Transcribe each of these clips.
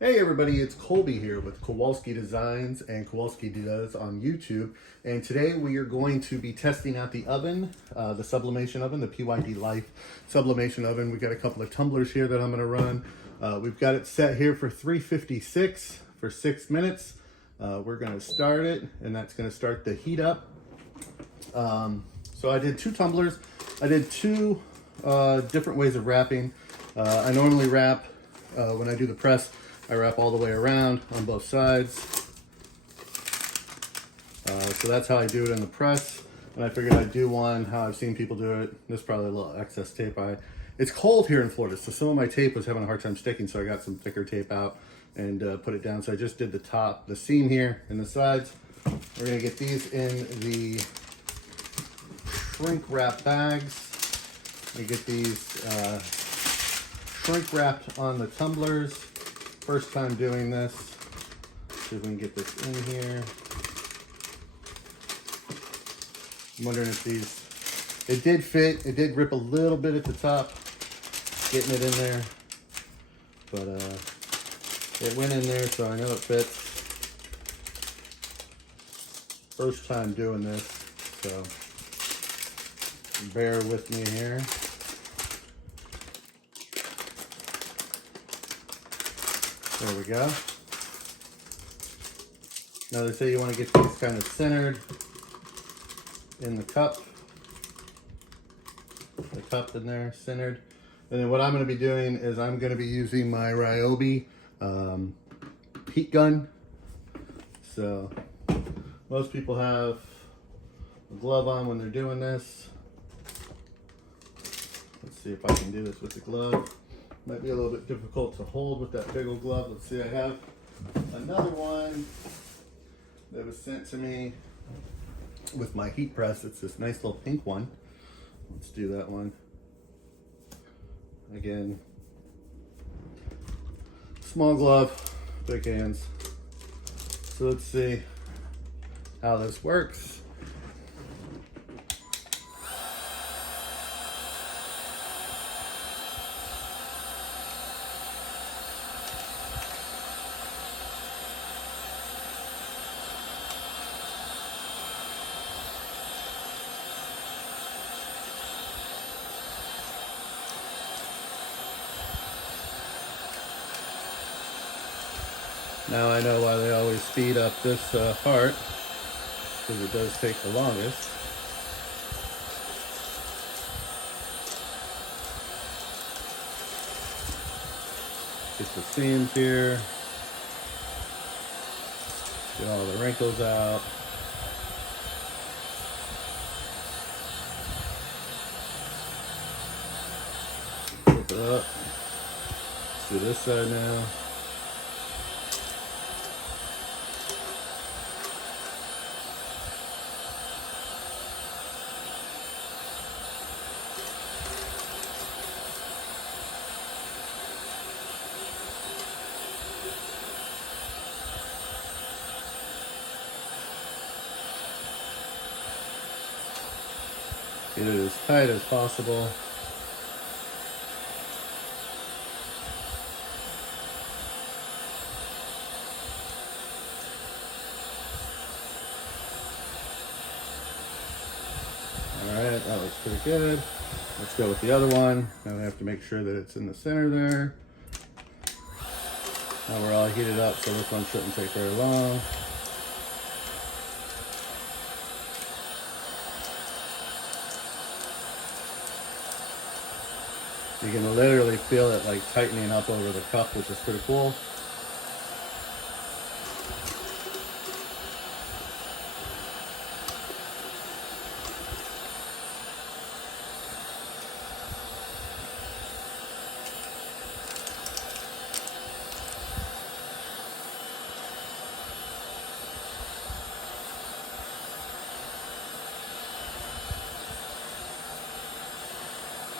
Hey everybody, it's Colby here with Kowalski Designs and Kowalski Does on YouTube. And today we are going to be testing out the oven, the sublimation oven, the PYD Life sublimation oven. We got a couple of tumblers here that I'm going to run. We've got it set here for 356 for 6 minutes. We're going to start it, and that's going to start the heat up. So I did 2 tumblers. I did 2 different ways of wrapping. I normally wrap, when I do the press, I wrap all the way around on both sides. So that's how I do it in the press. And I figured I'd do one how I've seen people do it. There's probably a little excess tape. It's cold here in Florida, so some of my tape was having a hard time sticking, so I got some thicker tape out and put it down. So I just did the top, the seam here and the sides. We're gonna get these in the shrink wrap bags. We get these shrink wrapped on the tumblers. First time doing this. See if we can get this in here. I'm wondering if these, it did fit. It did rip a little bit at the top, getting it in there, but it went in there, so I know it fits. First time doing this, so bear with me here. There we go. Now they say you want to get these kind of centered in the cup in there, centered. And then what I'm going to be doing is I'm going to be using my Ryobi heat gun. So most people have a glove on when they're doing this. Let's see if I can do this with the glove. Might be a little bit difficult to hold with that big old glove. Let's see, I have another one that was sent to me with my heat press. It's this nice little pink one. Let's do that one. Again, small glove, big hands. So let's see how this works. Now I know why they always speed up this part, because it does take the longest. Get the seams here, get all the wrinkles out. Flip it up. Let's do this side now. Get it as tight as possible. Alright, that looks pretty good. Let's go with the other one. Now we have to make sure that it's in the center there. Now we're all heated up, so this one shouldn't take very long. You can literally feel it like tightening up over the cup, which is pretty cool.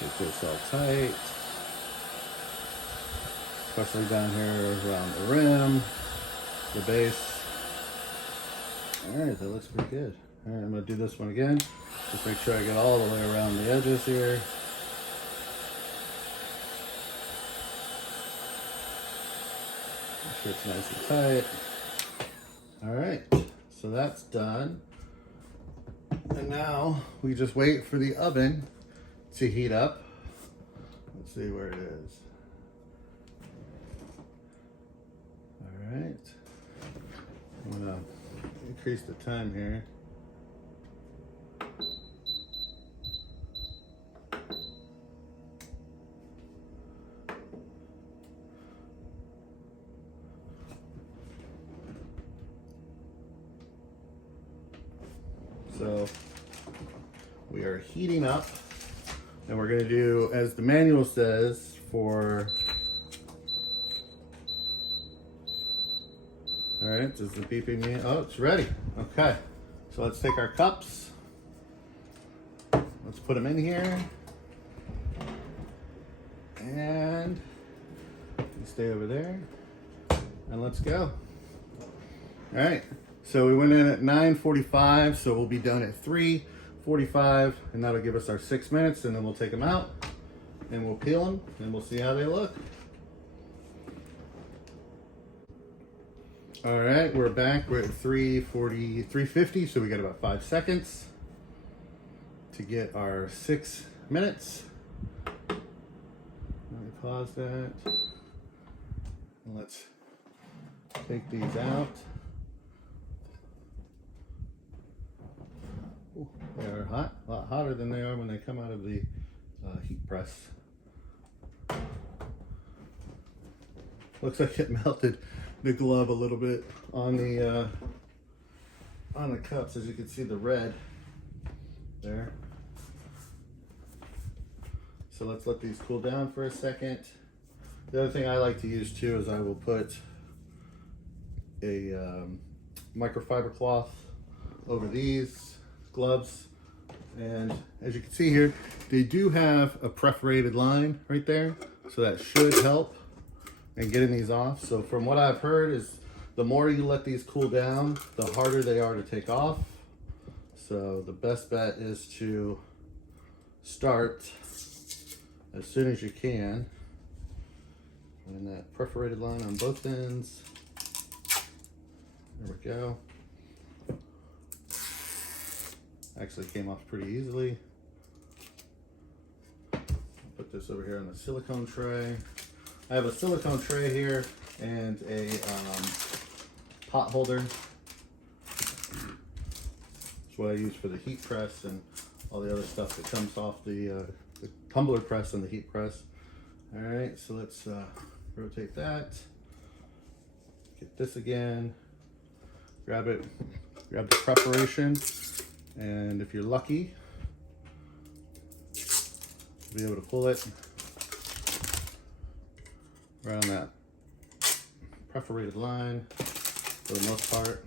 Get this all tight, especially down here around the rim, the base. All right, that looks pretty good. All right, I'm gonna do this one again. Just make sure I get all the way around the edges here. Make sure it's nice and tight. All right, so that's done. And now we just wait for the oven to heat up. Let's see where it is. All right. I'm gonna increase the time here. So we are heating up, and we're going to do, as the manual says, for, all right, does the beeping mean, oh, it's ready. Okay, so let's take our cups. Let's put them in here. And you stay over there. And let's go. All right. So we went in at 9:45, so we'll be done at 3:45, and that'll give us our 6 minutes, and then we'll take them out, and we'll peel them, and we'll see how they look. All right, we're back. We're at 3:40, 3:50, so we got about 5 seconds to get our 6 minutes. Let me pause that. And let's take these out. Ooh, they are hot, a lot hotter than they are when they come out of the heat press. Looks like it melted the glove a little bit on the cups, as you can see the red there. So let's let these cool down for a second. The other thing I like to use too is I will put a microfiber cloth over these gloves, and as you can see here, they do have a perforated line right there, so that should help in getting these off. So from what I've heard is the more you let these cool down, the harder they are to take off. So the best bet is to start as soon as you can. And that perforated line on both ends. There we go. Actually came off pretty easily. I'll put this over here on the silicone tray. I have a silicone tray here and a pot holder. It's what I use for the heat press and all the other stuff that comes off the tumbler press and the heat press. All right, so let's rotate that. Get this again. Grab it. Grab the preparation. And if you're lucky, you'll be able to pull it right on that perforated line for the most part.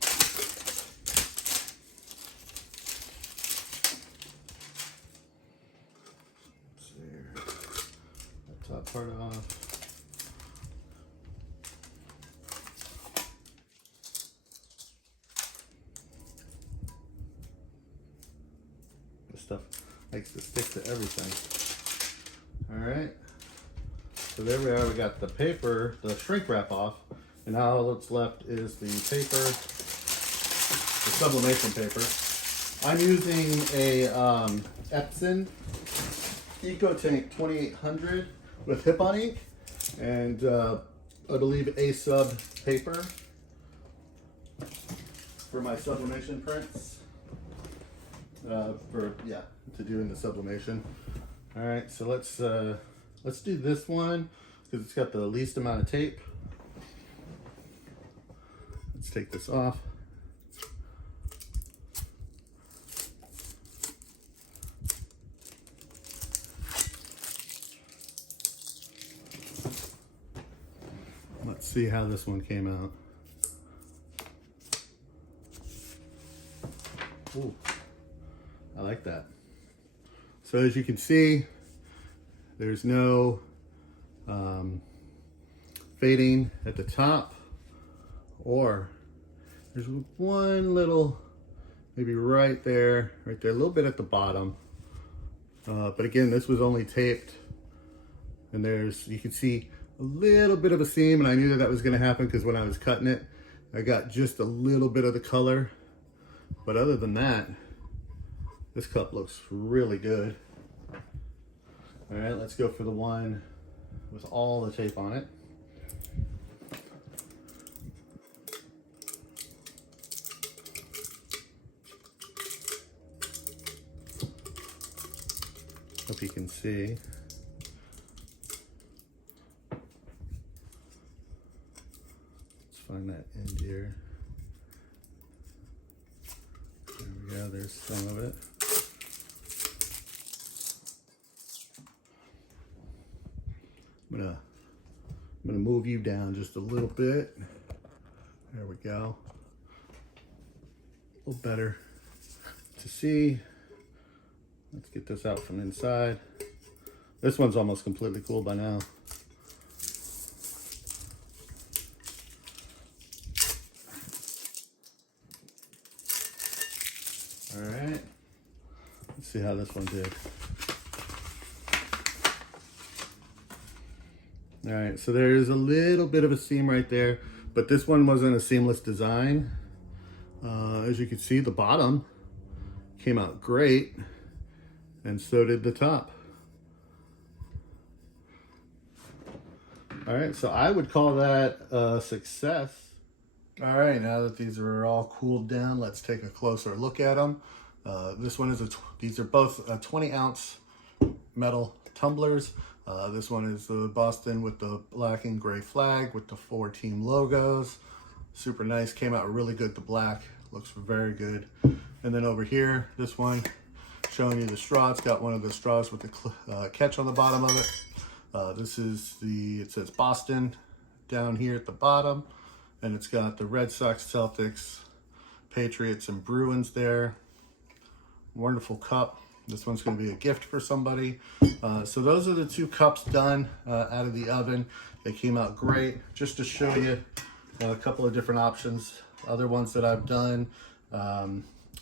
Let's see here. That top part off. Stuff likes to stick to everything. All right, so there we are. We got the paper, the shrink wrap off, and now all that's left is the paper, the sublimation paper. I'm using a Epson EcoTank 2800 with Hip-on ink, and I believe A-Sub paper for my sublimation prints. To do in the sublimation. All right, so let's do this one because it's got the least amount of tape. Let's take this off. Let's see how this one came out. Ooh. I like that. So as you can see, there's no fading at the top, or there's one little, maybe right there, a little bit at the bottom. But again, this was only taped, and you can see a little bit of a seam, and I knew that was going to happen because when I was cutting it, I got just a little bit of the color. But other than that, this cup looks really good. All right, let's go for the one with all the tape on it. Hope you can see. Let's find that end here. There we go, there's some of it. I'm gonna move you down just a little bit. There we go. A little better to see. Let's get this out from inside. This one's almost completely cool by now. All right, let's see how this one did. All right, so there's a little bit of a seam right there, but this one wasn't a seamless design. As you can see, the bottom came out great, and so did the top. All right, so I would call that a success. All right, now that these are all cooled down, let's take a closer look at them. This one is these are both 20-ounce metal tumblers. This one is the Boston with the black and gray flag with the 4 team logos. Super nice, came out really good. The black looks very good. And then over here, this one showing you the straw. It's got one of the straws with the catch on the bottom of it. This is it says Boston down here at the bottom. And it's got the Red Sox, Celtics, Patriots, and Bruins there. Wonderful cup. This one's going to be a gift for somebody. So those are the 2 cups done out of the oven. They came out great. Just to show you a couple of different options. Other ones that I've done.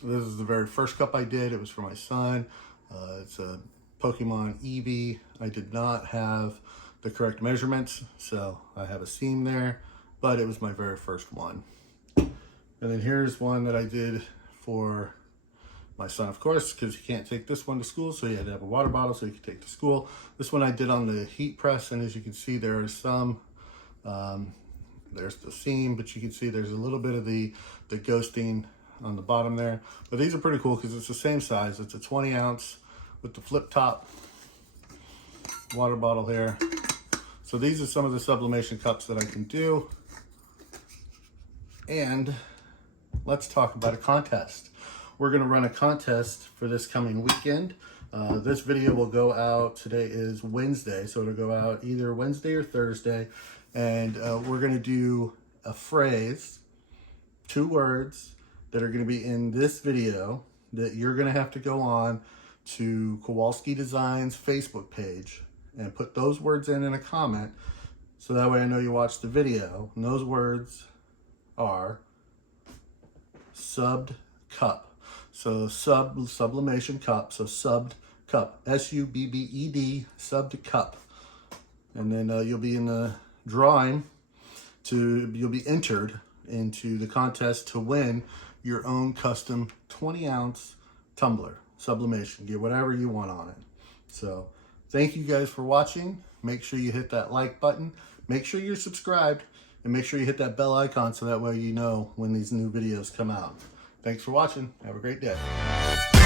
This is the very first cup I did. It was for my son. It's a Pokemon Eevee. I did not have the correct measurements, so I have a seam there, but it was my very first one. And then here's one that I did for my son, of course, because he can't take this one to school, so he had to have a water bottle so he could take to school. This one I did on the heat press, and as you can see, there is some, there's the seam, but you can see there's a little bit of the ghosting on the bottom there. But these are pretty cool because it's the same size. It's a 20-ounce with the flip top water bottle here. So these are some of the sublimation cups that I can do. And let's talk about a contest. We're going to run a contest for this coming weekend. This video will go out, today is Wednesday, so it'll go out either Wednesday or Thursday. And we're going to do a phrase, 2 words that are going to be in this video that you're going to have to go on to Kowalski Designs Facebook page and put those words in a comment, so that way I know you watched the video. And those words are subbed cup. So sublimation cup. So subbed cup. S-U-B-B-E-D, subbed cup. And then you'll be in the drawing you'll be entered into the contest to win your own custom 20-ounce tumbler sublimation. Get whatever you want on it. So thank you guys for watching. Make sure you hit that like button. Make sure you're subscribed, and make sure you hit that bell icon so that way you know when these new videos come out. Thanks for watching. Have a great day.